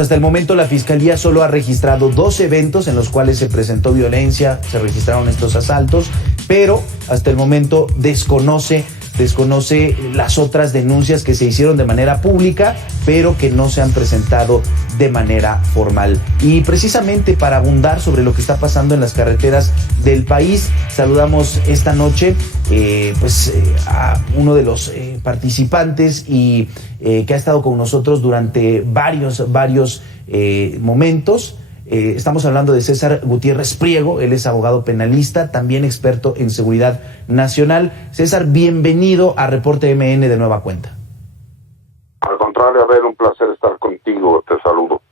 hasta el momento la Fiscalía solo ha registrado 2 eventos en los cuales se presentó violencia, se registraron estos asaltos, pero hasta el momento desconoce las otras denuncias que se hicieron de manera pública, pero que no se han presentado de manera formal. Y precisamente para abundar sobre lo que está pasando en las carreteras del país, saludamos esta noche a uno de los participantes y que ha estado con nosotros durante varios momentos. Estamos hablando de César Gutiérrez Priego. Él es abogado penalista, también experto en seguridad nacional. César, bienvenido a Reporte MN de nueva cuenta. Al contrario, Abel, un placer estar contigo, te saludo.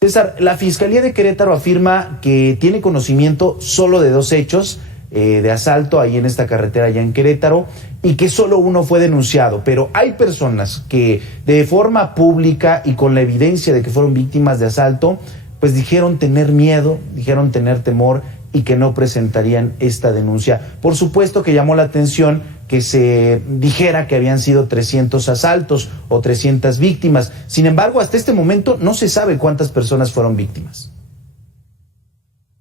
César, la Fiscalía de Querétaro afirma que tiene conocimiento solo de 2 hechos de asalto ahí en esta carretera allá en Querétaro y que solo uno fue denunciado, pero hay personas que de forma pública y con la evidencia de que fueron víctimas de asalto, pues dijeron tener miedo, dijeron tener temor y que no presentarían esta denuncia. Por supuesto que llamó la atención que se dijera que habían sido 300 asaltos o 300 víctimas. Sin embargo, hasta este momento no se sabe cuántas personas fueron víctimas.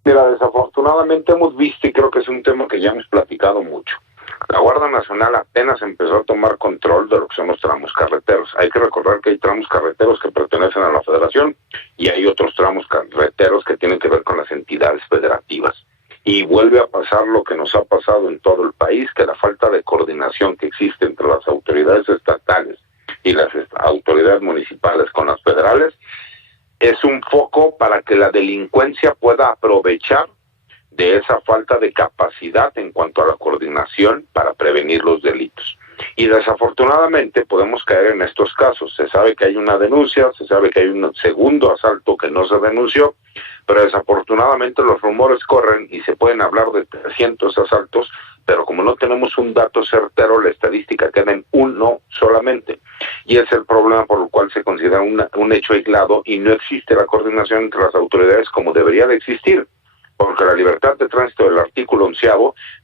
Mira, desafortunadamente hemos visto, y creo que es un tema que ya hemos platicado mucho, la Guardia Nacional apenas empezó a tomar control de lo que son los tramos carreteros. Hay que recordar que hay tramos carreteros que pertenecen a la Federación y hay otros tramos carreteros que tienen que ver con las entidades federativas. Y vuelve a pasar lo que nos ha pasado en todo el país, que la falta de coordinación que existe entre las autoridades estatales y las autoridades municipales con las federales es un foco para que la delincuencia pueda aprovechar de esa falta de capacidad en cuanto a la coordinación para prevenir los delitos. Y desafortunadamente podemos caer en estos casos. Se sabe que hay una denuncia, se sabe que hay un segundo asalto que no se denunció, pero desafortunadamente los rumores corren y se pueden hablar de 300 asaltos, pero como no tenemos un dato certero, la estadística queda en uno solamente. Y es el problema por el cual se considera un hecho aislado y no existe la coordinación entre las autoridades como debería de existir. Porque la libertad de tránsito del artículo 11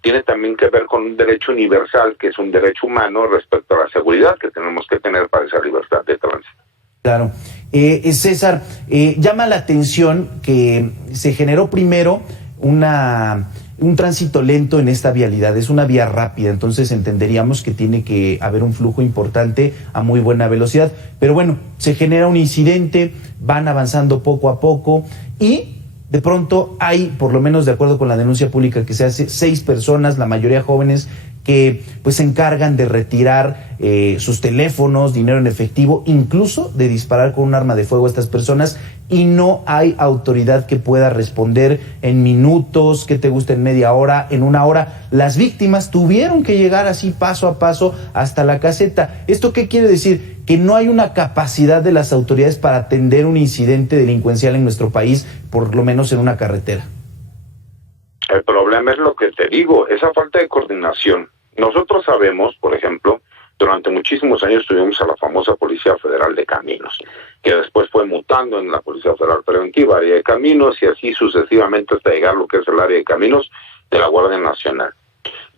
tiene también que ver con un derecho universal, que es un derecho humano respecto a la seguridad que tenemos que tener para esa libertad de tránsito. Claro. César, llama la atención que se generó primero un tránsito lento en esta vialidad, es una vía rápida, entonces entenderíamos que tiene que haber un flujo importante a muy buena velocidad, pero bueno, se genera un incidente, van avanzando poco a poco y de pronto hay, por lo menos de acuerdo con la denuncia pública que se hace, 6 personas, la mayoría jóvenes, que pues se encargan de retirar sus teléfonos, dinero en efectivo, incluso de disparar con un arma de fuego a estas personas, y no hay autoridad que pueda responder en minutos, que te guste en media hora, en 1 hora. Las víctimas tuvieron que llegar así paso a paso hasta la caseta. ¿Esto qué quiere decir? Que no hay una capacidad de las autoridades para atender un incidente delincuencial en nuestro país, por lo menos en una carretera. El problema es lo que te digo, esa falta de coordinación. Nosotros sabemos, por ejemplo, durante muchísimos años tuvimos a la famosa Policía Federal de Caminos, que después fue mutando en la Policía Federal Preventiva, área de caminos, y así sucesivamente hasta llegar a lo que es el área de caminos de la Guardia Nacional.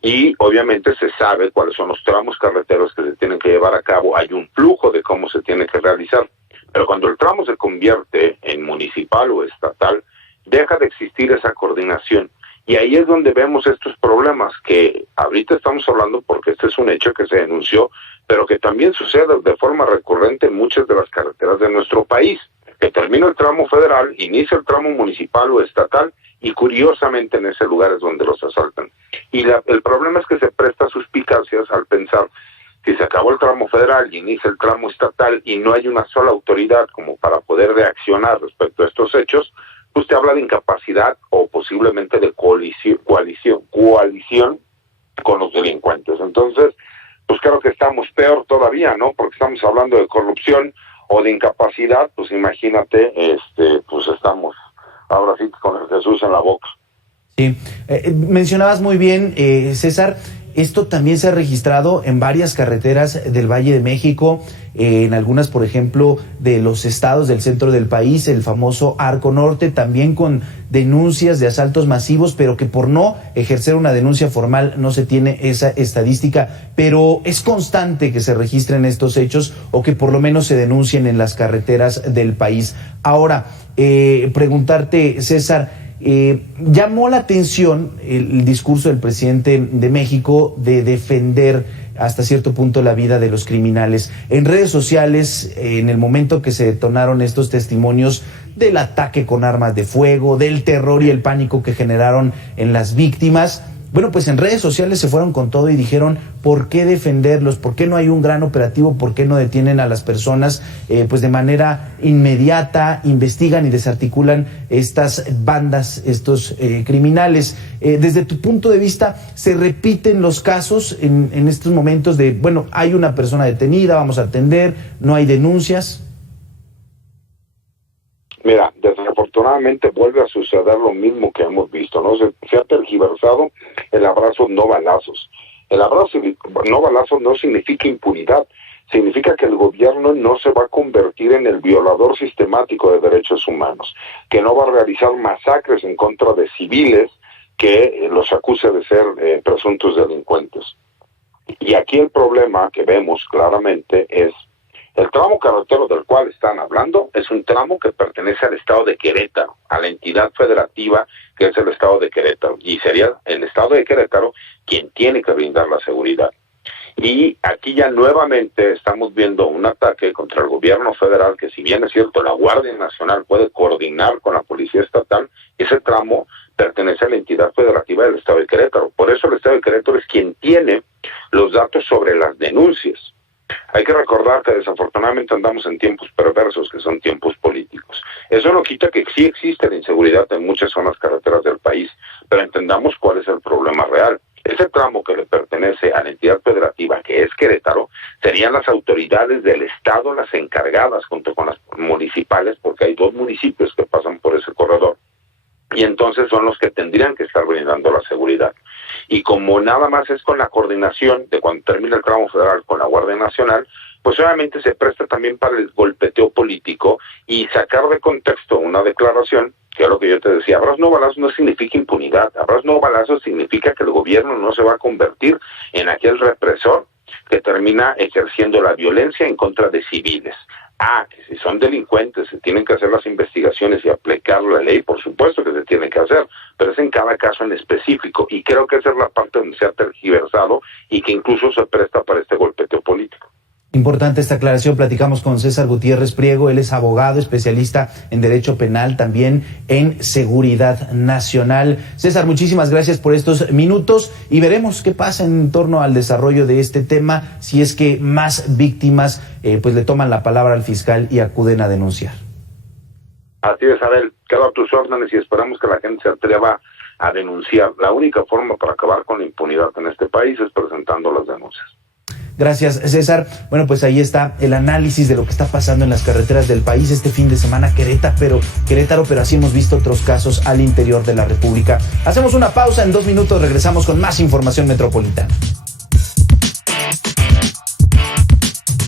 Y obviamente se sabe cuáles son los tramos carreteros que se tienen que llevar a cabo, hay un flujo de cómo se tiene que realizar, pero cuando el tramo se convierte en municipal o estatal, deja de existir esa coordinación. Y ahí es donde vemos estos problemas que ahorita estamos hablando porque este es un hecho que se denunció, pero que también sucede de forma recurrente en muchas de las carreteras de nuestro país, que termina el tramo federal, inicia el tramo municipal o estatal y curiosamente en ese lugar es donde los asaltan. Y el problema es que se presta suspicacias al pensar que se acabó el tramo federal y inicia el tramo estatal y no hay una sola autoridad como para poder reaccionar respecto a estos hechos. Usted habla de incapacidad o posiblemente de coalición con los delincuentes. Entonces, pues creo que estamos peor todavía, ¿no? Porque estamos hablando de corrupción o de incapacidad, pues imagínate, pues estamos ahora sí con el Jesús en la boca. Sí, mencionabas muy bien, César, esto también se ha registrado en varias carreteras del Valle de México, en algunas, por ejemplo, de los estados del centro del país, el famoso Arco Norte, también con denuncias de asaltos masivos, pero que por no ejercer una denuncia formal no se tiene esa estadística, pero es constante que se registren estos hechos o que por lo menos se denuncien en las carreteras del país. Ahora, preguntarte, César, llamó la atención el discurso del presidente de México de defender hasta cierto punto la vida de los criminales. En redes sociales, en el momento que se detonaron estos testimonios del ataque con armas de fuego, del terror y el pánico que generaron en las víctimas, bueno, pues en redes sociales se fueron con todo y dijeron por qué defenderlos, por qué no hay un gran operativo, por qué no detienen a las personas pues de manera inmediata, investigan y desarticulan estas bandas, estos criminales. Desde tu punto de vista, ¿se repiten los casos en estos momentos de, bueno, hay una persona detenida, vamos a atender, no hay denuncias? Mira, desafortunadamente vuelve a suceder lo mismo que hemos visto, ¿no? Se ha tergiversado el abrazo no balazos. El abrazo no balazos no significa impunidad, significa que el gobierno no se va a convertir en el violador sistemático de derechos humanos, que no va a realizar masacres en contra de civiles que los acuse de ser presuntos delincuentes. Y aquí el problema que vemos claramente es el tramo carretero del cual están hablando es un tramo que pertenece al estado de Querétaro, a la entidad federativa que es el estado de Querétaro, y sería el estado de Querétaro quien tiene que brindar la seguridad. Y aquí ya nuevamente estamos viendo un ataque contra el gobierno federal, que si bien es cierto la Guardia Nacional puede coordinar con la Policía Estatal, ese tramo pertenece a la entidad federativa del estado de Querétaro. Por eso el estado de Querétaro es quien tiene los datos sobre las denuncias. Hay que recordar que desafortunadamente andamos en tiempos perversos, que son tiempos políticos. Eso no quita que sí existe la inseguridad en muchas zonas carreteras del país, pero entendamos cuál es el problema real. Ese tramo que le pertenece a la entidad federativa, que es Querétaro, serían las autoridades del estado las encargadas, junto con las municipales, porque hay 2 municipios que pasan por ese corredor, y entonces son los que tendrían que estar brindando la seguridad. Y como nada más es con la coordinación de cuando termina el tramo federal con la Guardia Nacional, pues obviamente se presta también para el golpeteo político y sacar de contexto una declaración, que es lo que yo te decía, abrazos no balazos no significa impunidad, abrazos no balazos significa que el gobierno no se va a convertir en aquel represor que termina ejerciendo la violencia en contra de civiles. Que si son delincuentes se tienen que hacer las investigaciones y aplicar la ley, por supuesto que se tiene que hacer, pero es en cada caso en específico, y creo que esa es la parte donde se ha tergiversado y que incluso se presta para este golpeteo político. Importante esta aclaración. Platicamos con César Gutiérrez Priego. Él es abogado, especialista en derecho penal, también en seguridad nacional. César, muchísimas gracias por estos minutos y veremos qué pasa en torno al desarrollo de este tema, si es que más víctimas pues le toman la palabra al fiscal y acuden a denunciar. Así es, Abel. Quedo a tus órdenes y esperamos que la gente se atreva a denunciar. La única forma para acabar con la impunidad en este país es presentando las denuncias. Gracias, César. Bueno, pues ahí está el análisis de lo que está pasando en las carreteras del país este fin de semana. Querétaro, pero así hemos visto otros casos al interior de la República. Hacemos una pausa, en 2 minutos regresamos con más información metropolitana.